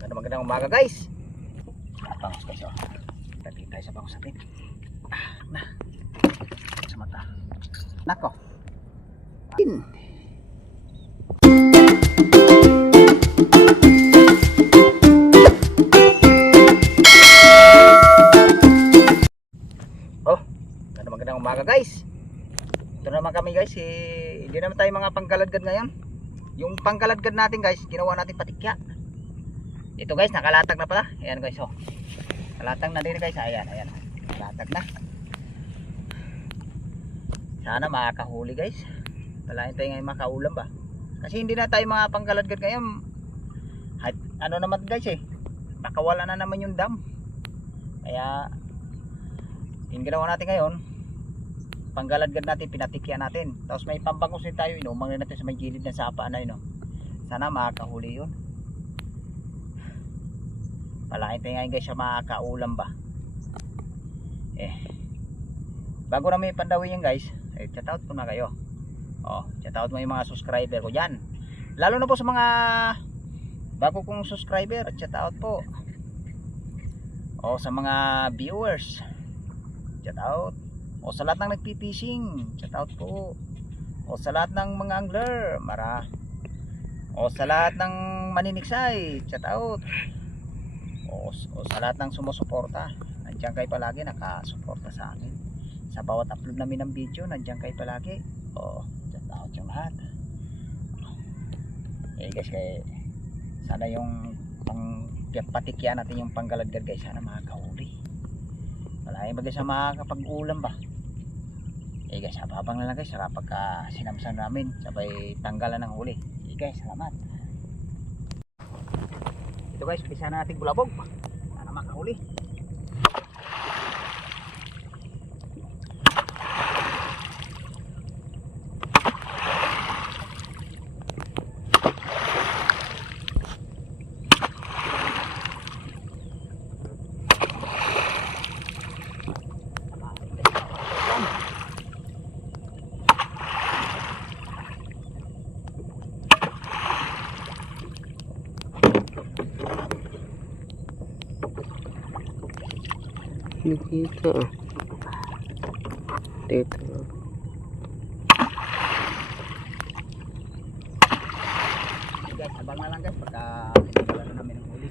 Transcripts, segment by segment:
Magandang umaga guys. Bangos guys oh. Lagi tayo sa bangos natin. Na. Sa mata. Nako. Tin. Oh, magandang umaga guys. Ito naman kami guys, hindi naman tayo mga panggaladgad ngayon. Yung panggaladgad natin guys, ginawa natin patikya. Ito guys, nakalatag na pala. Ayan guys, oh. Nakalatag na din guys. Ayan, ayan. Nakalatag na. Sana makakahuli guys. Talahin tayo ngayon makaulam ba. Kasi hindi na tayo mga panggaladgad ngayon. Ano naman guys nakawala na naman yung dam. Kaya yung ginawa natin ngayon, panggaladgad natin, pinatikya natin. Tapos may pambangos din tayo. Inumang natin sa may gilid ng sapa na yun. Sana makakahuli yun. Palain tayo ngayon guys sa makakaulam ba. Bago namin pandawin yan guys, shout out ko na kayo. Shout out mo yung mga subscriber ko dyan. Lalo na po sa mga bago kong subscriber, shout out po. Sa mga viewers, shout out. Sa lahat ng nagpipishing, shout out po. Sa lahat ng mga angler, sa lahat ng maniniksay, shout out. Sa lahat ng sumusuporta, nandiyan kayo palagi, nakasuporta sa amin sa bawat upload namin ng video. Nandiyan kayo palagi. Shout out yung lahat. Guys, sana yung patikyan natin yung panggaladgad guys, sana makakahuli. Wala ba guys na makakapag-ulam ba. Guys, habang na lang guys kapag sinamsan namin sabay tanggalan ng huli. Guys, salamat. Ito guys, umpisa na natin bulabog. Sana makahuli. Dito. Dito. Guys, abang na lang guys pagka pinagawa na namin ng huli.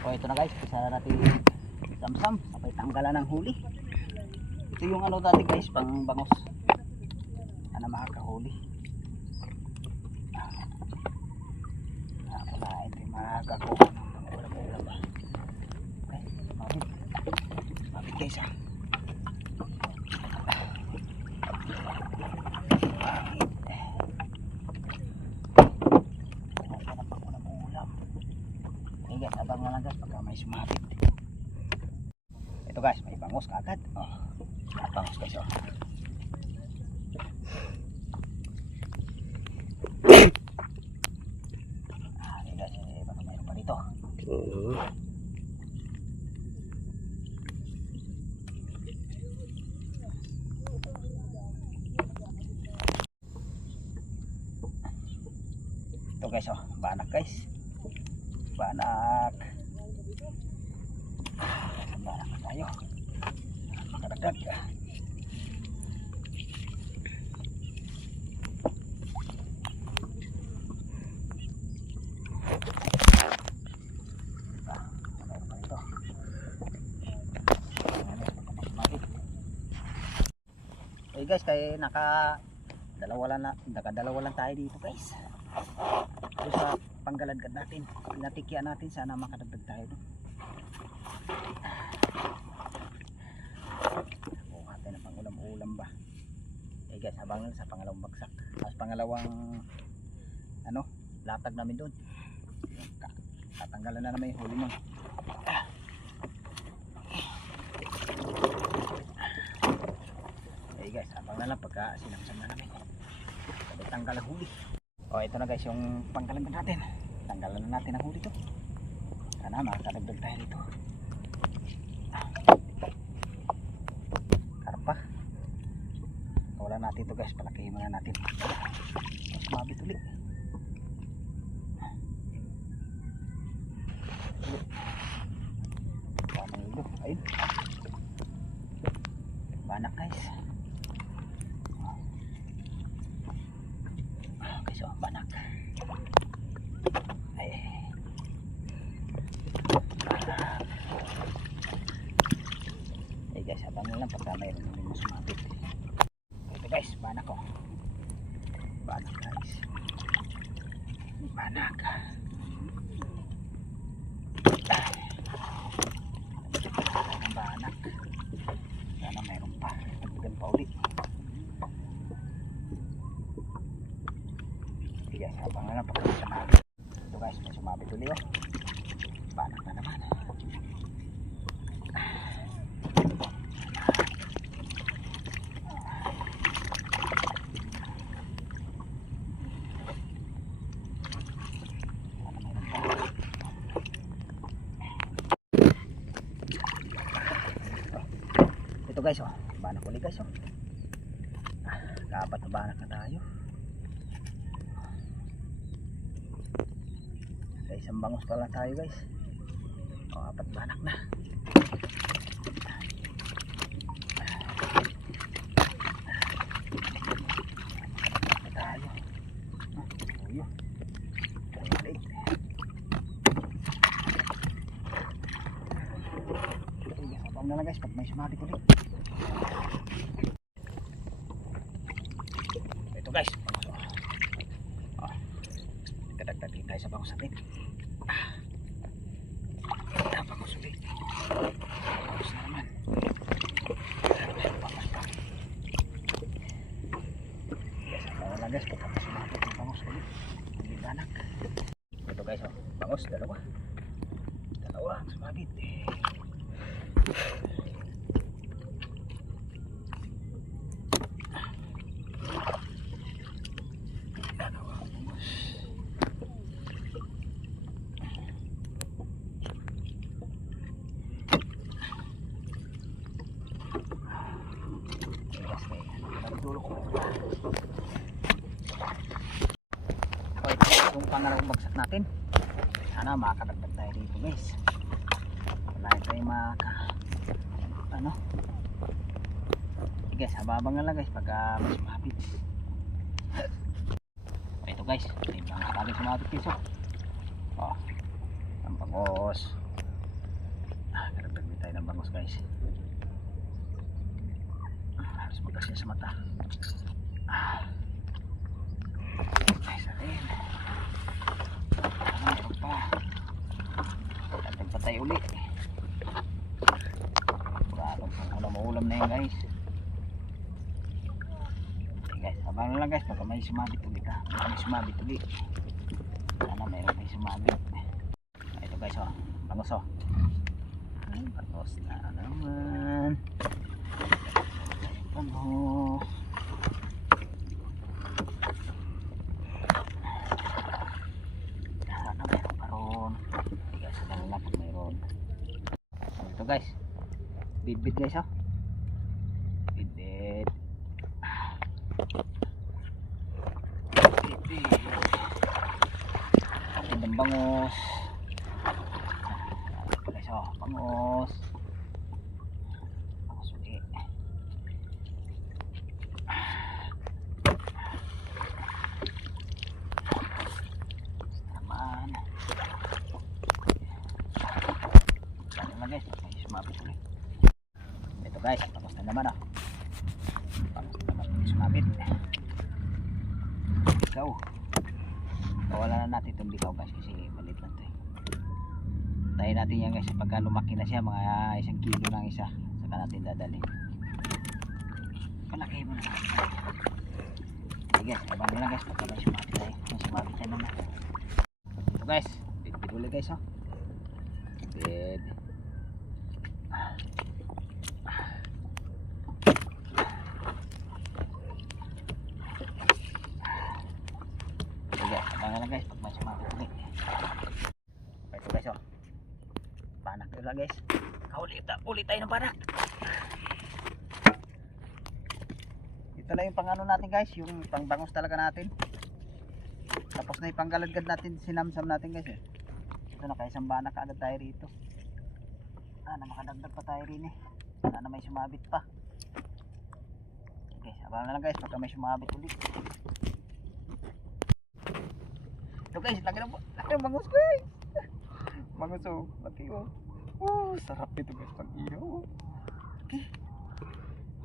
Ito na guys, isa na natin samsam sabay tanggalan ng huli. Ito yung ano dati guys, pang bangos. Sana makakahuli. Nakakalain tayo makakakuha ng pangulam-ulam ba. Mabit guys guys, abang na lang guys pagka may sumabit. Ito guys, may bangos kaagad. Bangos guys guys, baka mayroon pa dito. Ito guys banak guys. Banak na tayo. Makadagdag. Guys, kaya nakadalawa lang tayo dito guys. Ito sa panggaladgad natin, pinatikya natin, sana makadagdag tayo no? Kuha tayo ng pangulam-ulam ba. Guys, habang sa pangalawang bagsak, tapos pangalawang latag namin doon, tatanggalan na naman yung huli mo. Guys, habang na lang pagka sinamsam na namin sabay tanggal ang huli. Ito na guys yung panggaladgad natin. Tanggalan na natin ang huli to. Sana makakadagdag tayo dito. Karpa. Wala natin to guys, palakihin muna natin. Mas mabit ulit. Ayun. Banak guys. Okay, so banak. Ay. Ay guys, abang lang pagka mayroon din mas sumabit. Ito guys, banak ko. Banak guys. Banak. Banak. Sana mayroon pa. Tagpugan pa ulit. Okay guys, abang lang pagka sumabit. Ito guys, may sumabit ulit oh. Banak na naman. Ito guys oh, banak ulit guys oh. Kapat na banak na tayo. Kaya isang bangus pa lang tayo guys. O, apat banak na. Tayo. Tuyo. Balik. Sabang na lang guys pag may sumabit ulit. Ito guys, bangus oh. Oh. Kadagdag din tayo sa bangus natin. Bangus ulit. Bangus na naman. Bangus pa. Yes, ako lang guys pagka sumabit ng bangus ulit. Hindi banak. Ito guys oh, bangus dalawa. Dalawa ang sumabit. Yung pangalawang bagsak natin, sana makakadagdag tayo dito guys. Wala tayo ano okay guys, habang lang guys pagka mas sumabit. Ito guys, ito ang kaging sumabit guys oh. Ang bangos. Kadagdag din tayo ng bangos guys. Halos magas niya sa mata. Nice na rin. Meron pa. Dating patay uli. Pagkakong ulam na yun guys. Okay guys, habang lang guys pagka may sumabit ulit ha. May sumabit ulit. Sana mayroon may sumabit. Ito guys oh, bangos oh. Ay, bangos na naman. Bangos. Ito guys, bidbid guys oh. Bidbid. Bidbid. Atin ng bangos. Ito guys oh, bangos. Bangos ulit. Naman. Ganyan lang guys. Sumabit ulit. Ito guys, tapos na naman oh. Tapos na naman yung sumabit. Ikaw. Kawalan na natin itong bikaw guys kasi malit lang ito eh. Tayo natin yan guys pagka lumaki na siya, mga 1 kilo ng isa, saka natin dadali. Palaki mo na natin. Okay guys, abang nila guys pagka may sumabit tayo. May sumabit yan naman. Ito guys, bid ulit guys oh. Bid. Abangan lang guys pag may sumabit ulit. Ito guys oh. Banak nila guys. Ulit tayo ng banak. Ito na yung pang ano natin guys, yung pangbangos talaga natin. Tapos na yung panggalagad natin, sinamsam natin guys eh. Ito na, kaya isang banak agad tayo rito. Sana makadagdag pa tayo rin eh. Sana may sumabit pa. Okay, abangan na lang guys pagka may sumabit ulit. Ito guys, laki ng bangus guys. Bangus oh, laki oh. Sarap ito guys pag iyo. Okay.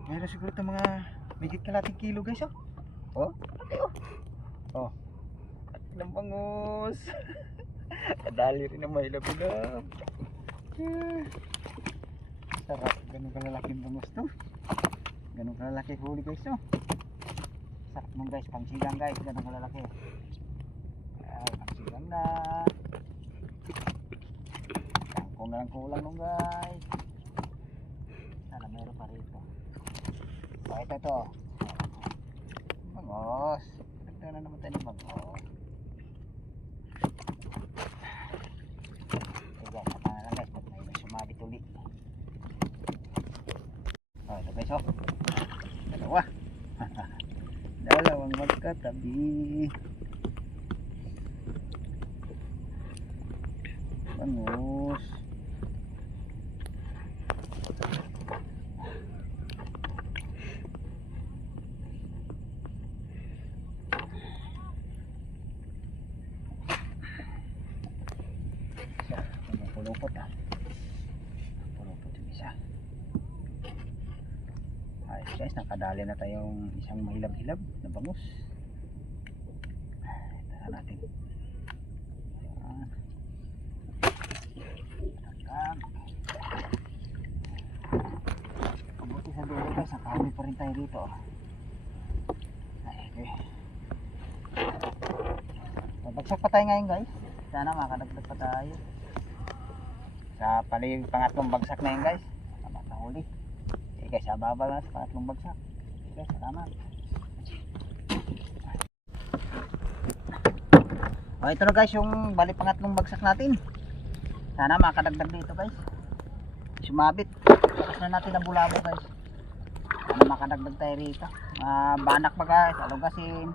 Meron siguro ito mga migit kalating kilo guys oh. Oh, laki oh. Oh. Laki ng bangus. Kadali rin ang mahilap-hilap. Sarap, ganun kalalaking bangus to. Ganun kalalaki huli guys to. Sarap nung guys, pangsigang guys, ganun kalalaki. Ay, pangsigang na. Kangkong na lang kulang nung guys. Sana meron pa rito. So ito. Bangus. Nagtala na naman tayo ng bangus. Sumabit ulit. Oh, ito guys oh. Dalawa. Dalawang magkatabi. Bangus. Pulupot ah. Ayos guys, nakadali na tayong isang mahilab-hilab na bangus. Itahan natin. Ayan. Mabuti sa dulo guys, nakahuli pa rin tayo dito. Okay. Babagsak pa tayo ngayon guys. Sana makadagdag pa tayo. Sa pangatlong bagsak na yun guys. Nakahuli. Guys, ababa na sa pangatlong bagsak. Okay, salamat. O, ito na guys yung bali pangatlong bagsak natin. Sana makadagdag dito guys. Sumabit. Tapos na natin ang bulabo guys. Sana makadagdag tayo rito. Banak pa guys, alugasin.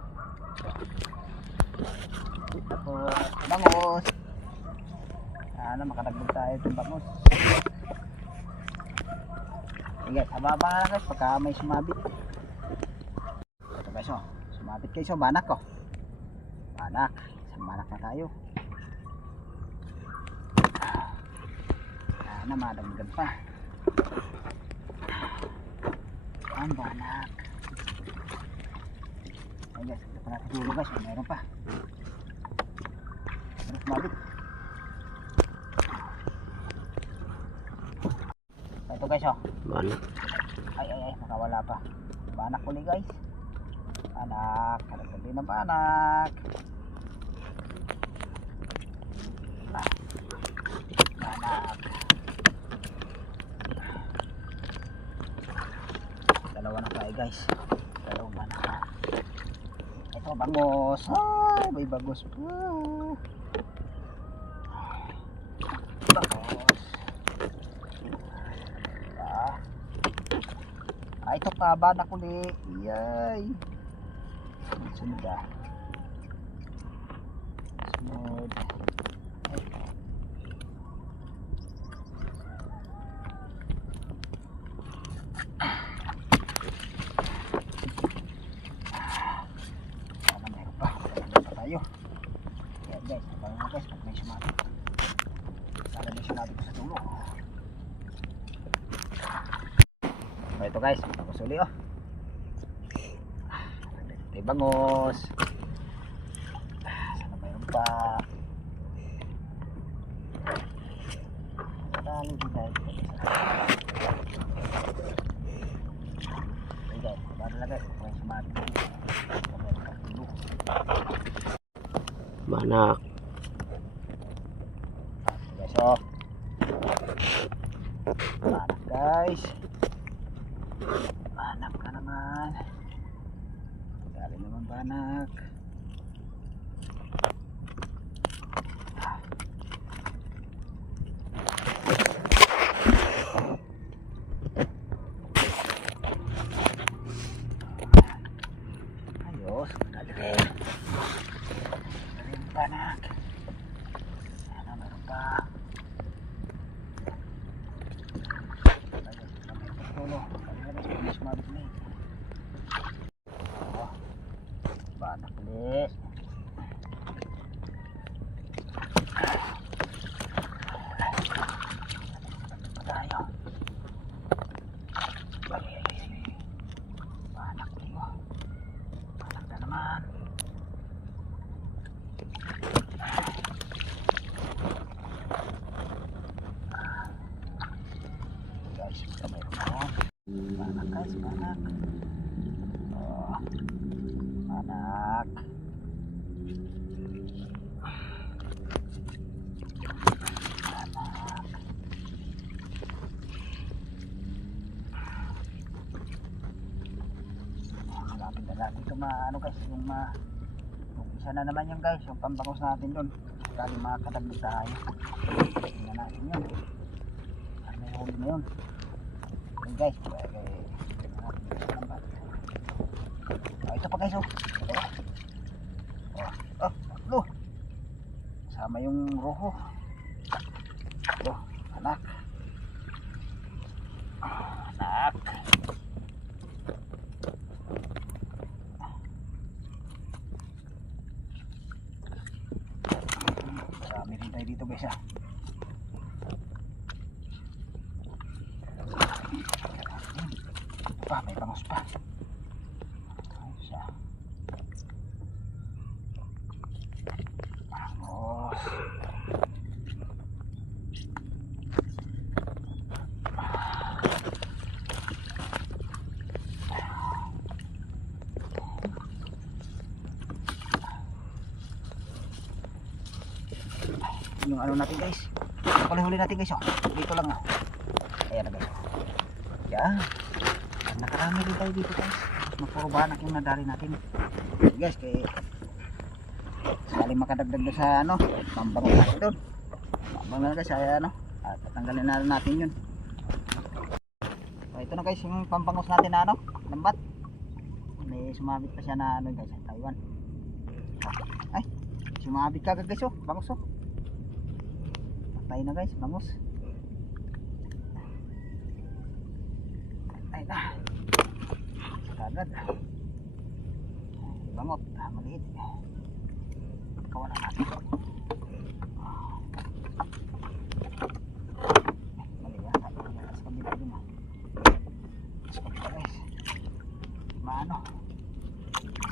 Tapos bangus. Sana makadagdag tayo itong bangus. Guys, ababa nga lang guys pagka may sumabit. Ito guys oh, sumabit guys oh, banak oh. Banak, isang banak na tayo. Sana madagdag pa. Ang banak. Ay guys, ito pa natin dulo guys, mayroon pa. Pero sumabit. Ito guys oh. Banak. Ay, nakawala pa. Banak uli guys. Banak, karagdag din ng banak. Banak. Dalawa na tayo guys. Dalawang banak. Ito bangus. Ay, may bangus pa. Ito pa, banak uli. Iyay. Sunod ah. Sunod. Ito. Sana meron pa. Meron pa tayo. Yan guys, nabalang mo guys pag may sumabit. Sana may sumabit sa dulo. Ito guys, bangus uli oh. Ito yung bangus. Sana mayroon pa. Dali din tayo. Okay guys, para lang guys, kung sumabit. Banak. Guys oh. Banak guys. Banak ka naman. Dali naman banak. Ayos, dali rin. Dali rin banak. Sana meron pa. natin ito ano guys, yung isa na naman yung guys, yung pambangos natin doon. Kali makakadagdag tayo. Tingnan natin yun. Ano yung huli na yun? Yun guys, ito pa guys, oh. Tatlo. Sama yung roho. Anak. Anak. Marami rin tayo dito guys, ah. May bangus pa. Bangus. Yung ano natin guys, huli natin guys, oh. Dito lang, oh. Ayan na guys, yan. Nakarami rin tayo dito guys, puro banak yung nadali natin. Okay, guys, kaya sakaling makadagdag na sa ano pambangos natin doon, pambangos na guys, ay ano, at tatanggalin na natin yun. So, ito na guys yung pambangos natin na ano, lambat. May sumabit pa siya na ano guys, Taiwan. Ay, sumabit kagad guys, oh, bangus, oh. Patay na guys, bangus. Ay na, kagad. Bangot, maliit. Kawan na natin. Mali yata, sa kabila din, ah. Sa kabila guys. Maano?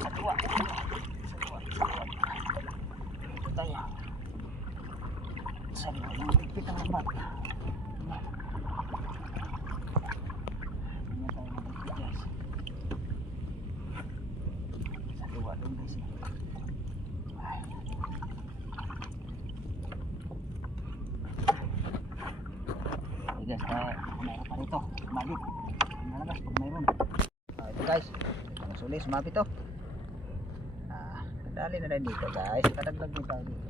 Sa luwa. Ito tayo. Sa luwa, yung pipit ang lambat. Guys, mayroon pa rito, sumabit. Nalagas pag mayroon. Ito guys, ang suli, sumabit to. Kadali na rin dito guys, kadagdag din tayo dito.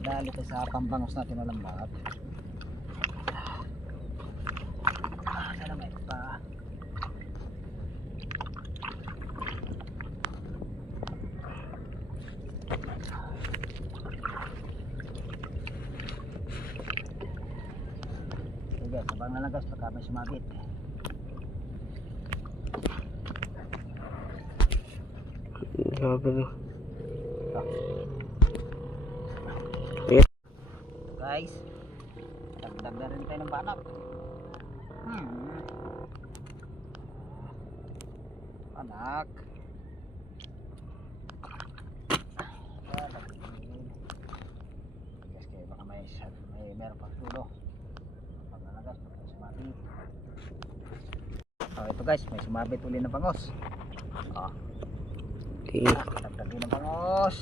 Kadali tayo sa pambangos natin na lambat. Sana may pa. Guys, sabang na lang guys pagka may sumabit. Guys, dagdag na rin tayo ng banak. Anak. Guys, kaya baka may meron pang tulo. Ito guys, may sumabit uli na bangos. Okay. Dagdagin ng bangos.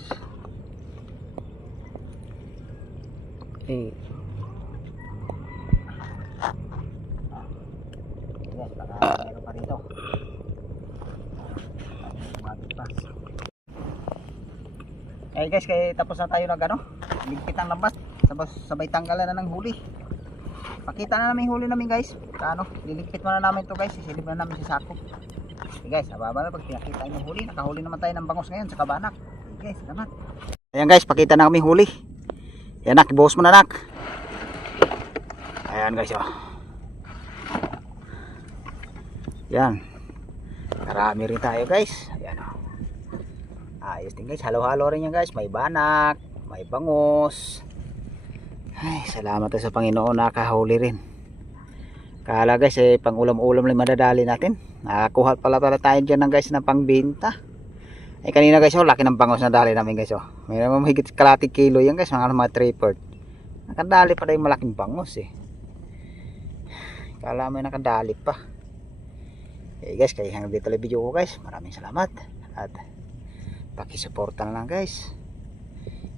Okay. Yes, baka meron pa rito. Sumabit pa. Okay guys, kaya tapos na tayo ng ano, ligpit ang lambat. Sabay tanggalan na ng huli. Pakita na namin yung huli namin guys. Ano, liligpit muna namin to guys. Isilip na namin sa sako. Okay guys, ababa na pag pinakita yung huli. Nakahuli naman tayo ng bangos ngayon sa kabanak. Okay guys, salamat. Ayan guys, pakita na kami huli. Ayan nak, ibuhos mo na nak. Ayan guys, oh. Ayan. Karami rin tayo guys. Ayan, oh. Ayos din guys, halo-halo rin yan guys. May banak, may bangos. Ay, salamat sa Panginoon, nakahuli rin. Kala guys, pang ulam-ulam lang madadali natin. Nakakuha pala tayo dyan ng guys na pangbenta. Ay kanina guys, laki ng bangos na dali namin guys. May naman mahigit kalating kilo yan guys, mga 3/4. Nakadali pa rin malaking bangos Kala mo nakadali pa. Guys, kaya hanggang dito lang video ko guys. Maraming salamat. At pakisuporta na lang guys.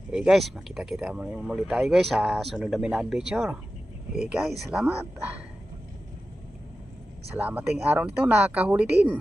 Guys, makita-kita muli tayo guys sa sunod namin na adventure. Guys, salamat. Salamat ng araw nito, nakahuli din.